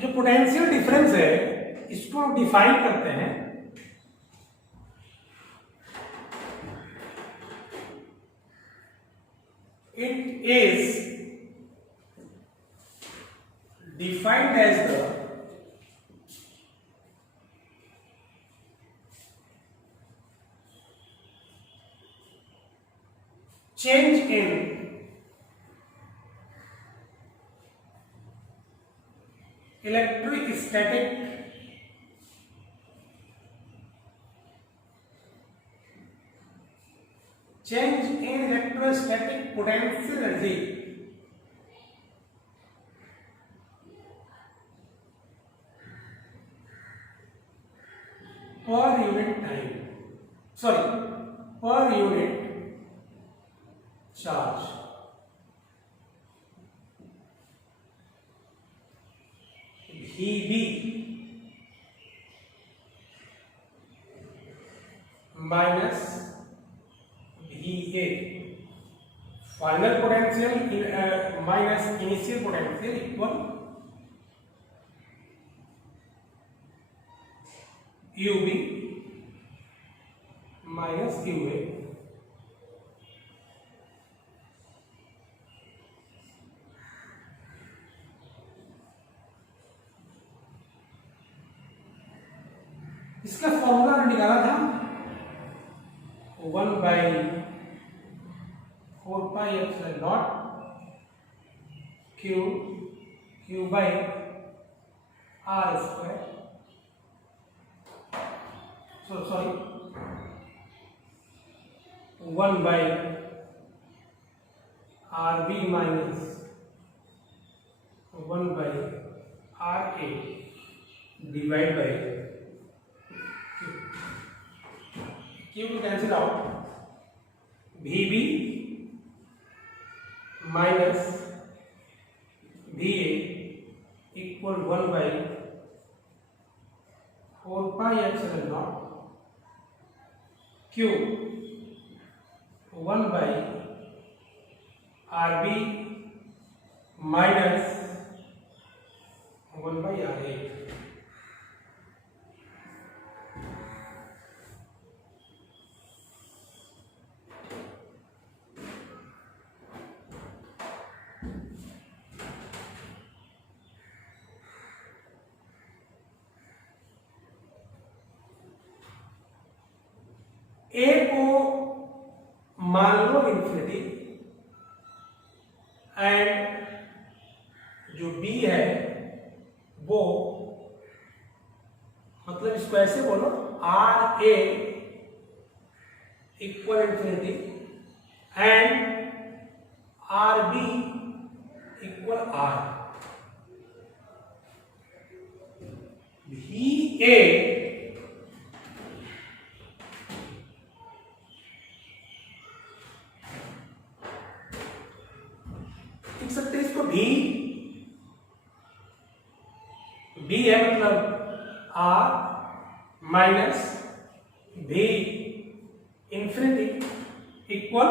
जो potential difference है इसको हम डिफाइन करते हैं it is defined as the change in electrostatic potential energy per unit time, sorry, per unit charge. VB minus VA, final potential minus initial potential equal UB minus UA. इसका formula निकाला था 1/4πε0 Q by R square, so sorry 1/RB minus 1/RA divided by Q to cancel out, VB minus VA equal 1/4πε0 Q 1/RB minus 1/RA. A को मान लो infinity and जो B है वो मतलब इसको ऐसे बोलो R A equal infinity and R B equal R. भी ए लिख सकते हैं इसको भी है मतलब आर माइनस भी infinity equal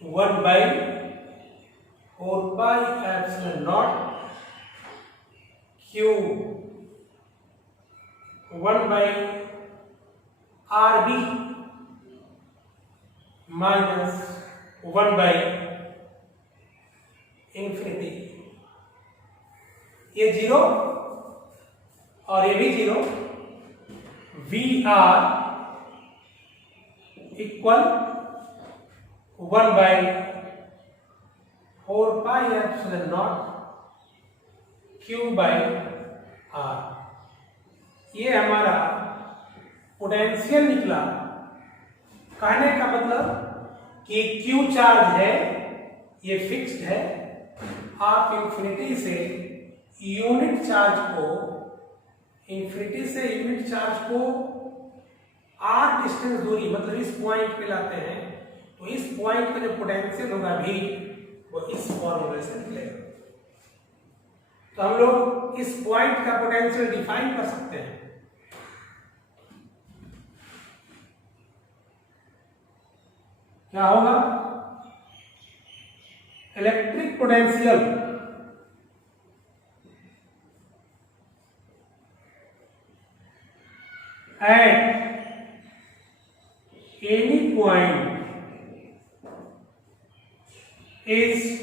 1/4πε0 Q 1/RB minus 1/infinity. ये 0 और ये भी 0. VR equal 1/4πε0 Q by R. ये हमारा पोटेंशियल निकला. कहने का मतलब कि Q चार्ज है ये फिक्स्ड है. आप इंफिनिटी से यूनिट चार्ज को r डिस्टेंस दूरी मतलब इस पॉइंट पे लाते हैं तो इस पॉइंट का जो पोटेंशियल होगा भी वो इस फॉर्मूले से निकलेगा. तो हम लोग इस पॉइंट का पोटेंशियल डिफाइन कर सकते हैं. क्या होगा? Electric potential at any point is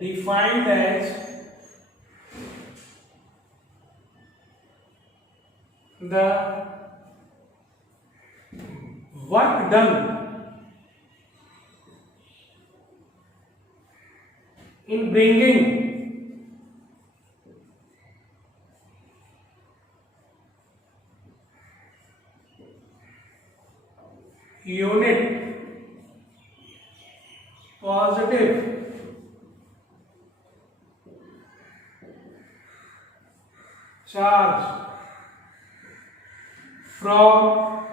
defined as the work done in bringing unit positive charge from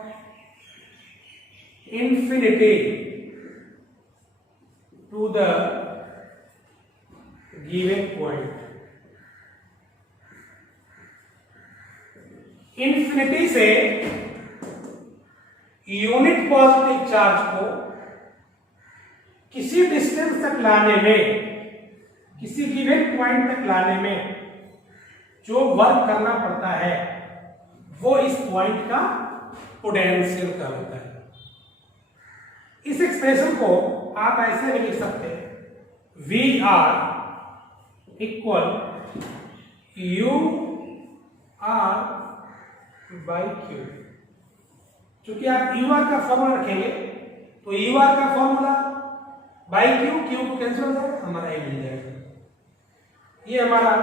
infinity to the given point. Infinity से यूनिट पॉजिटिव चार्ज को किसी डिस्टेंस तक लाने में, किसी गिवन पॉइंट तक लाने में जो वर्क करना पड़ता है वो इस पॉइंट का पोटेंशियल का होता है। इस एक्सप्रेशन को आप ऐसे भी लिख सकते हैं, V R equal U R by Q. क्योंकि आप यू आर का फॉर्मूला रखेंगे तो यू आर का फॉर्मूला बाई क्यू, क्यू को कैंसिल हो जाएगा, हमारा ए मिल जाएगा। ये हमारा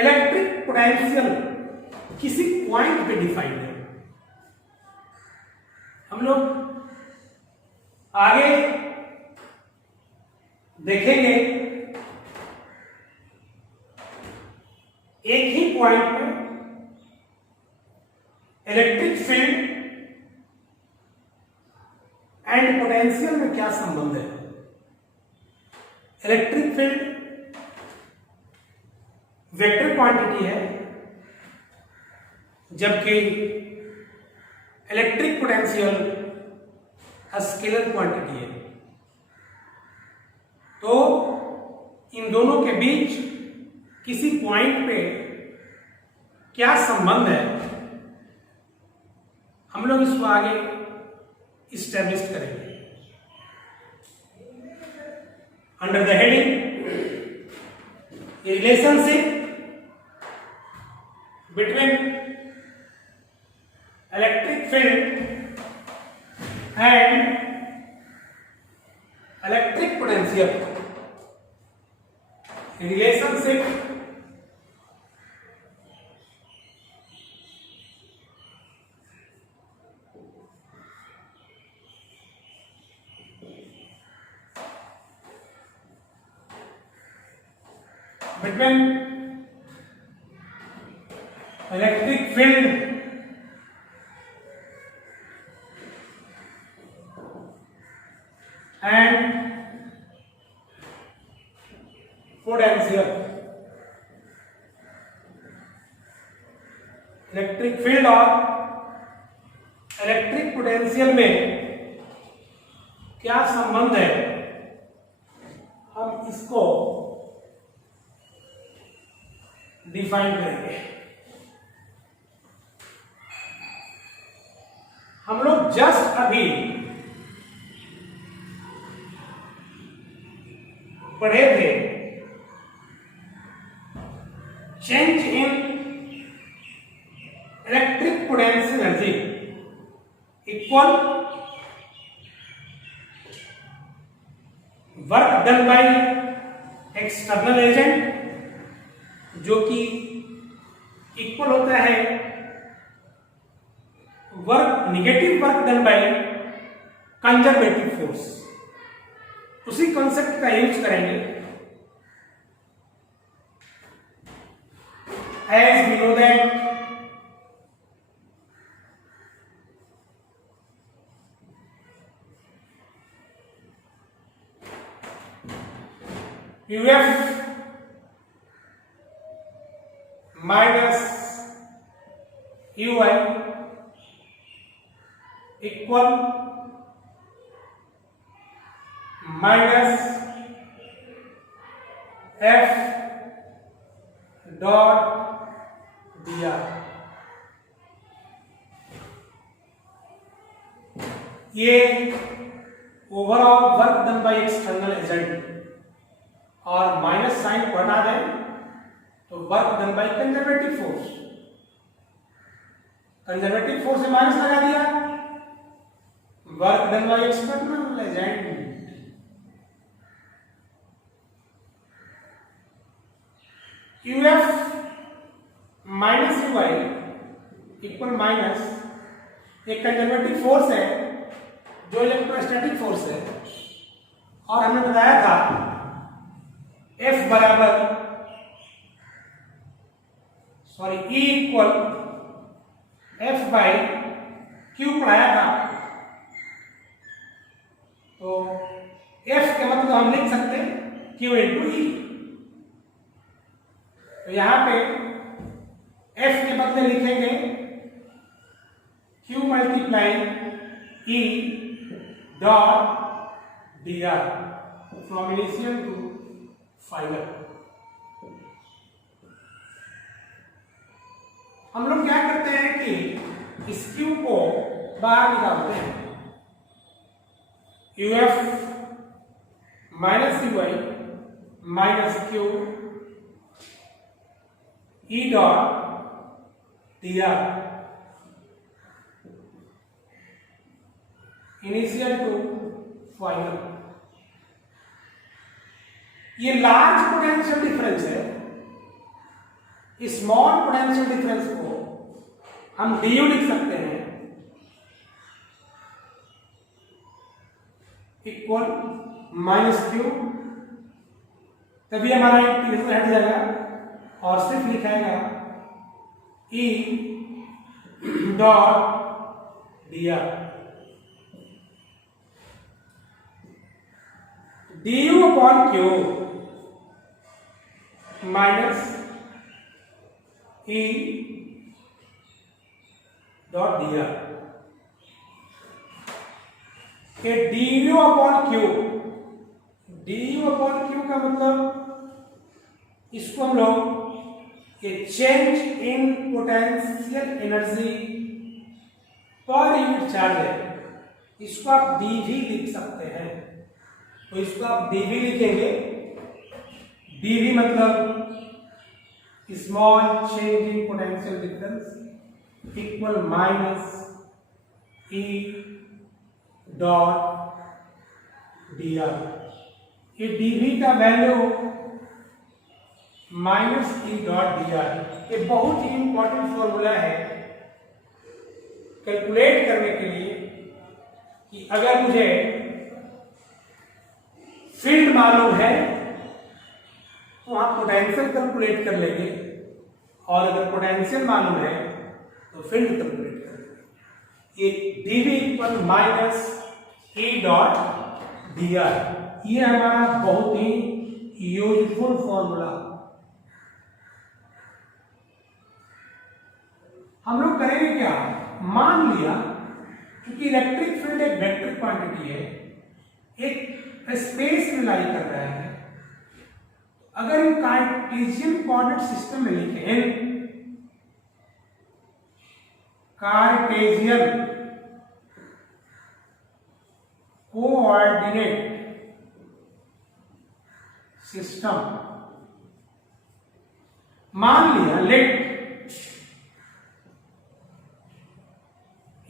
इलेक्ट्रिक पोटेंशियल किसी पॉइंट पे डिफाइंड है। हम लोग आगे देखेंगे एक ही पॉइंट में इलेक्ट्रिक फील्ड एंड पोटेंशियल में क्या संबंध है। इलेक्ट्रिक फील्ड वेक्टर क्वांटिटी है, जबकि इलेक्ट्रिक पोटेंशियल स्केलर क्वांटिटी है। तो इन दोनों के बीच किसी पॉइंट पे क्या संबंध है, हम लोग इसको आगे इस्टेब्लिश करेंगे under the heading relationship between electric field and electric potential. Relationship between electric field and potential। Electric field और इलेक्ट्रिक पोटेंशियल में क्या संबंध है, हम इसको डिफाइन करेंगे। हम लोग जस्ट अभी पढ़े थे change in electric potential energy equal work done by external agent, जो कि इक्वल होता है work negative work done by conservative force. उसी कॉन्सेप्ट का यूज करेंगे। As we know that UF minus ui equal minus f dot दिया। ये overall work done by external agent, और माइनस साइन को हटा दें तो work done by conservative force. Conservative force से माइनस लगा दिया, work done by external agent. UF minus U Y equal minus एक कंजर्वेटिव फोर्स है जो इलेक्ट्रोस्टैटिक फोर्स है, और हमने बताया था F बराबर E equal F by Q पढ़ाया था। तो F के मतलब हम लिख सकते हैं Q इंटू E। तो यहां पे F के बदले लिखेंगे Q multiply E dot dr from initial to final. हम लोग क्या करते हैं कि इस Q को बाहर निकालते हैं। UF minus UI minus Q E dot dr initial to final. ये लार्ज पोटेंशियल डिफरेंस है, स्मॉल पोटेंशियल डिफरेंस को हम du लिख सकते हैं इक्वल माइनस Q। तभी हमारा इंटीग्रेशन हट जाएगा और सिर्फ लिखाएगा E dot dr। du upon Q minus E dot dr। ये du अपॉन Q का मतलब इसको हम लोग ये change in potential energy per unit charge है, इसको आप dV लिख सकते हैं। तो इसको आप dV लिखेंगे, dV मतलब small change in potential difference equal minus E dot dr। ये dV का value minus E dot dr, ये बहुत ही इंपॉर्टेंट फॉर्मूला है कैलकुलेट करने के लिए कि अगर मुझे फील्ड मालूम है तो आप पोटेंशियल कैलकुलेट कर लेंगे, और अगर पोटेंशियल मालूम है तो फील्ड कैलकुलेट कर लेंगे। ये dV equal minus E dot dr, ये हमारा बहुत ही यूजफुल फॉर्मूला। हम लोग करेंगे क्या, मान लिया क्योंकि इलेक्ट्रिक फील्ड एक वेक्टर क्वांटिटी है, एक स्पेस में लाई कर रहा है। अगर हम कार्टेशियन कोऑर्डिनेट सिस्टम में लिखें, कार्टेशियन कोऑर्डिनेट सिस्टम, मान लिया लेट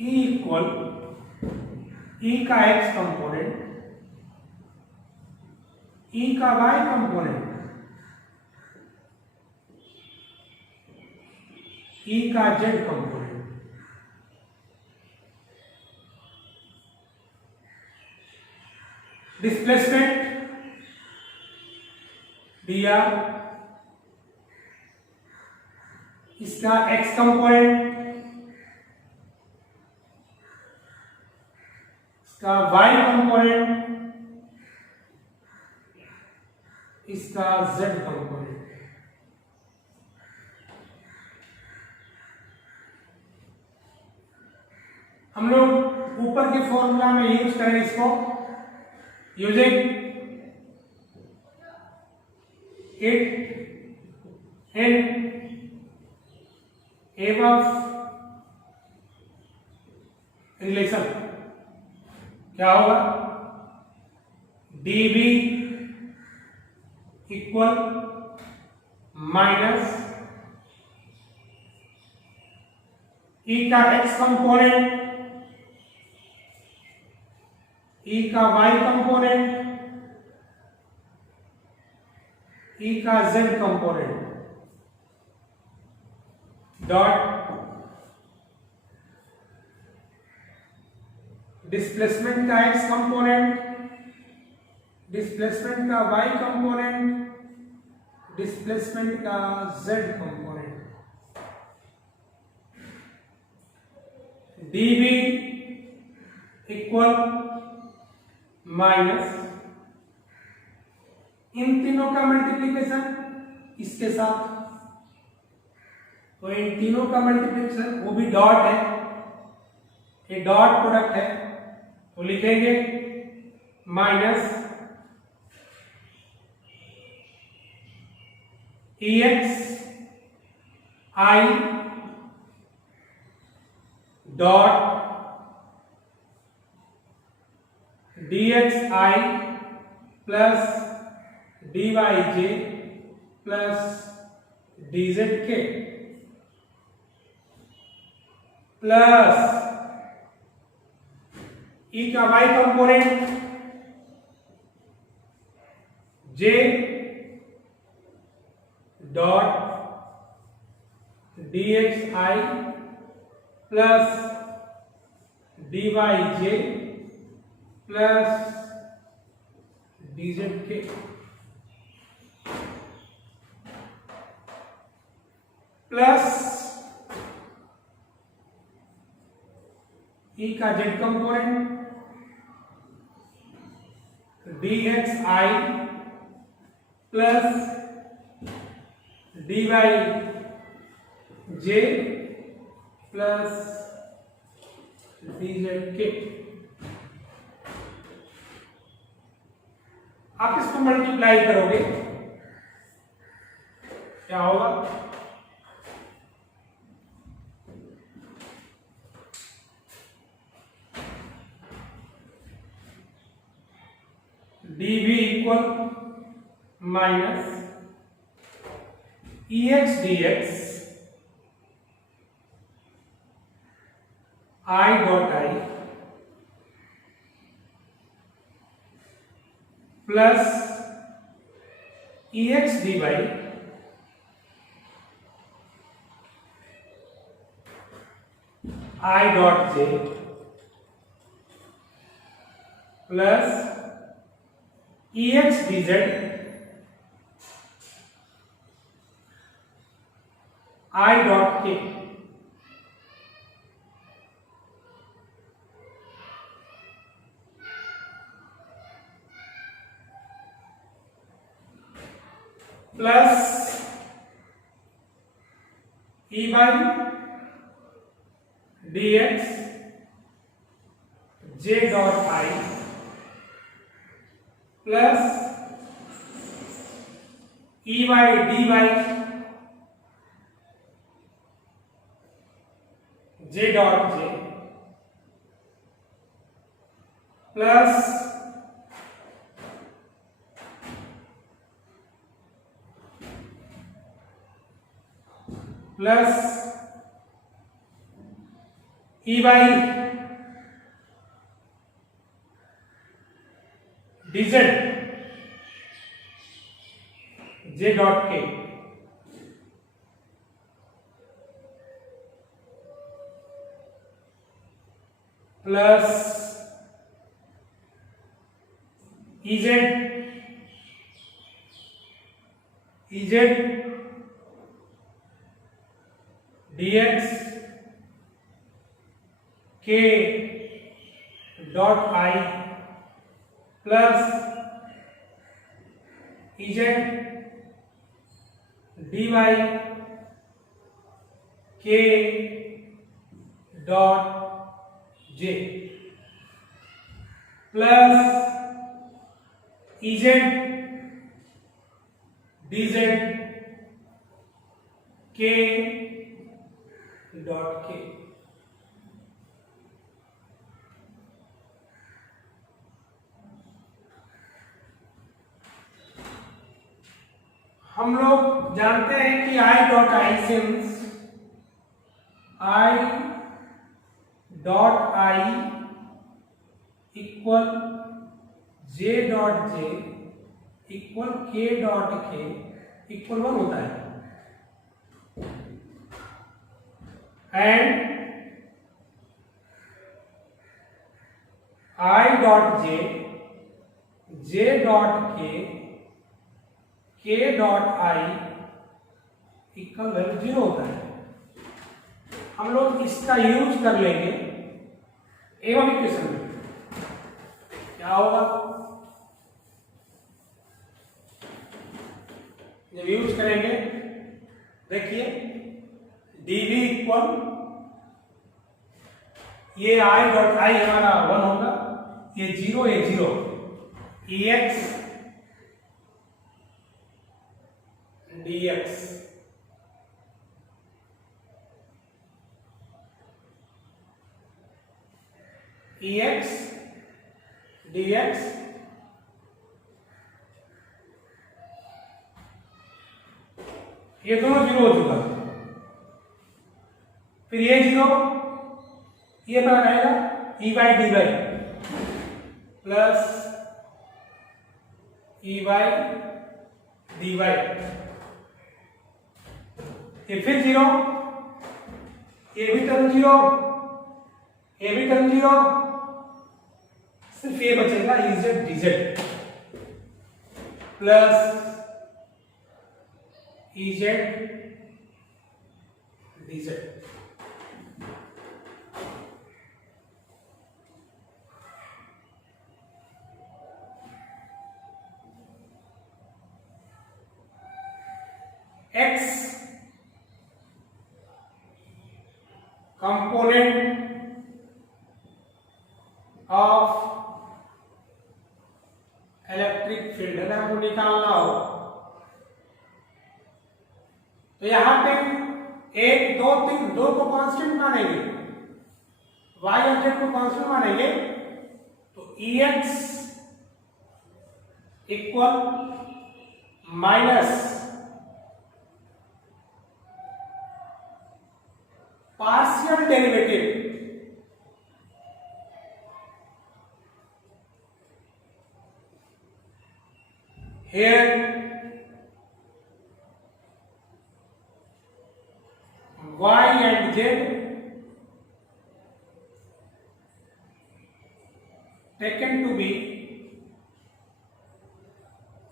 E इक्वल E का x कंपोनेंट, E का y कंपोनेंट, E का z कंपोनेंट। डिस्प्लेसमेंट dr, इसका x कंपोनेंट, इसका y कंपोनेंट, इसका z कंपोनेंट। हम लोग ऊपर के फॉर्मूला में यूज करें इसको, using it in above relation क्या होगा, dB इक्वल माइनस E का x कंपोनेंट, E का y कंपोनेंट, E का z कंपोनेंट डॉट डिस्प्लेसमेंट का x कंपोनेंट, डिस्प्लेसमेंट का y कंपोनेंट, डिस्प्लेसमेंट का z component, dB equal minus इन तीनों का मल्टीप्लीकेशन इसके साथ, तो इन तीनों का मल्टीप्लीकेशन वो भी डॉट है, ये डॉट प्रोडक्ट है, तो लिखेंगे minus EX I dot DXI plus DYJ plus DZK plus E का y component J dot DXI plus DYJ plus DZK plus E का Z component DXI plus DYJ plus DZK। आप इसको multiply करोगे क्या होगा, dB equal minus EX dx I dot I plus EX dy I dot j plus EX dz I dot k plus E by dx j dot I plus E by dy j dot j plus plus E by dz j dot k plus EZ dx k dot I plus EZ dy k dot j plus EZ dz k dot k। हम लोग जानते हैं कि i dot I since i dot I equal j dot j equal k dot k equal 1 होता है, and i dot j j dot k dot i equal value 0 होता है। हम लोग इसका यूज कर लेंगे एवं इक्वेशन में। क्या होगा जब यूज करेंगे? देखिए dv इक्वल ये i डॉट आई हमारा 1 होगा, ये 0 ex dx ex dx ये दोनों 0 हो चुका। फिर ये 0 ये बना रहेगा e by D by plus e by D by. ये फिर 0, ये भी टर्म 0, ये भी टर्म 0, सिर्फ ये बचेगा EZ DZ plus EZ DZ. x component of electric field अगर हमको निकालना हो तो यहां पे 1 2 3 2 को कांस्टेंट मानेंगे, y और z को कांस्टेंट मानेंगे, तो ex equal minus partial derivative here y and z taken to be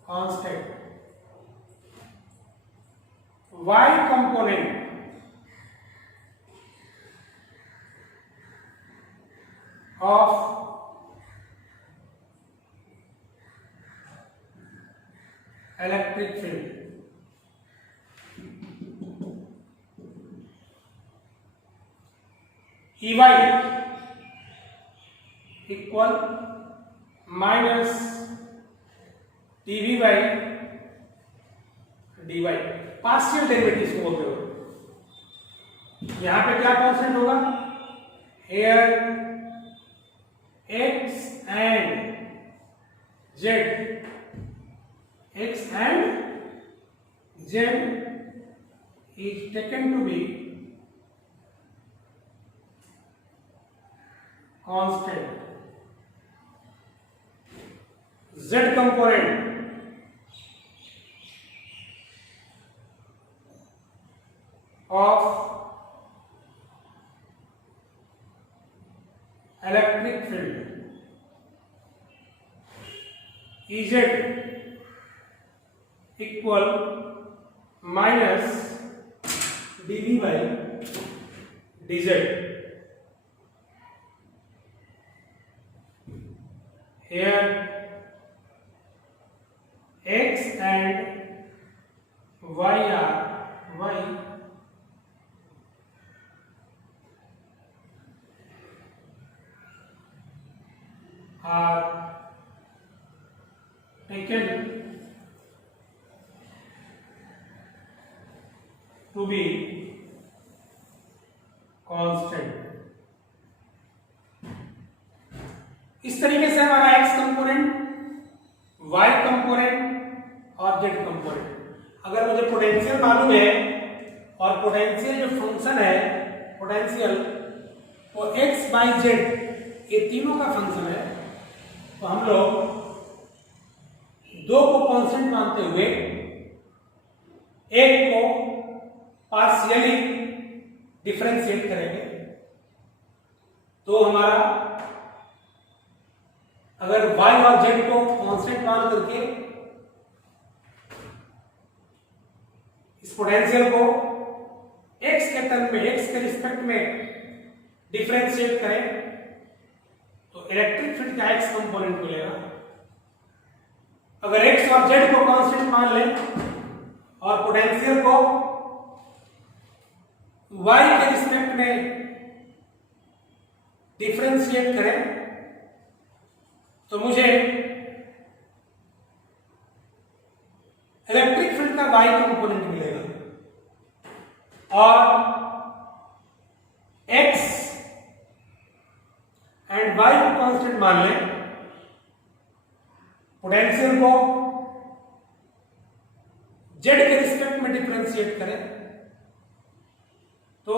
constant. Y component of electric field EY equal minus dV by dy। Partial derivative बोलते हो। यहां पे क्या कांस्टेंट होगा? here x and z, x and z is taken to be constant. Z component of electric field Ez equal minus dV by dz। Here x and y are taken to to be constant. इस तरीके से हमारा X component, Y component और Z component. अगर मुझे potential मालूम है और पोटेंशियल जो फंक्शन है पोटेंशियल वो एक्स बाई जेड ये तीनों का फंक्शन है, तो हम लोग दो को कांस्टेंट मानते हुए एक को पार्शियली डिफरेंशिएट करेंगे। तो हमारा अगर y और z को कांस्टेंट मान करके इस पोटेंशियल को x के टर्म में, x के रिस्पेक्ट में डिफरेंशिएट करें तो इलेक्ट्रिक फील्ड का x कंपोनेंट मिलेगा। अगर x और z को कांस्टेंट मान लें और पोटेंशियल को y के रिस्पेक्ट में डिफरेंशिएट करें तो मुझे इलेक्ट्रिक फील्ड का y कंपोनेंट मिलेगा। और x एंड y को कांस्टेंट मान लें, पोटेंशियल को z के रिस्पेक्ट में डिफरेंशिएट करें तो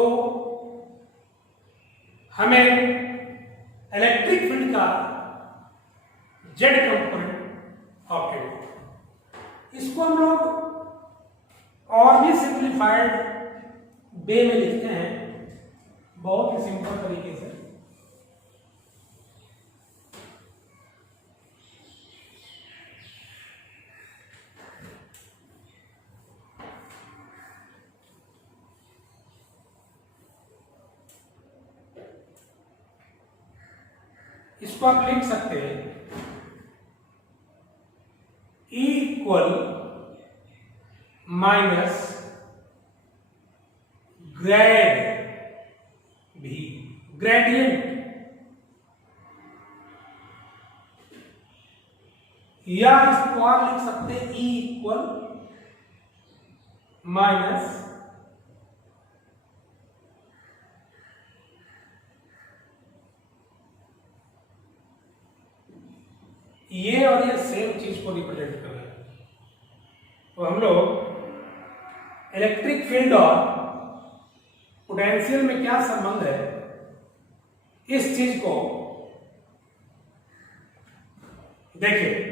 हमें इलेक्ट्रिक फील्ड का जेड कंपोनेंट ऑब्टेन। इसको हम लोग और भी सिंप्लीफाइड वे में लिखते हैं, बहुत ही सिंपल तरीके से। इसको आप लिख सकते हैं E इक्वल माइनस ग्रेड भी, ग्रेडियंट, या इसको आप लिख सकते हैं E इक्वल माइनस ये और ये सेम चीज को रिप्रेजेंट कर रहे हैं। तो हम लोग इलेक्ट्रिक फील्ड और पोटेंशियल में क्या संबंध है इस चीज को देखिए।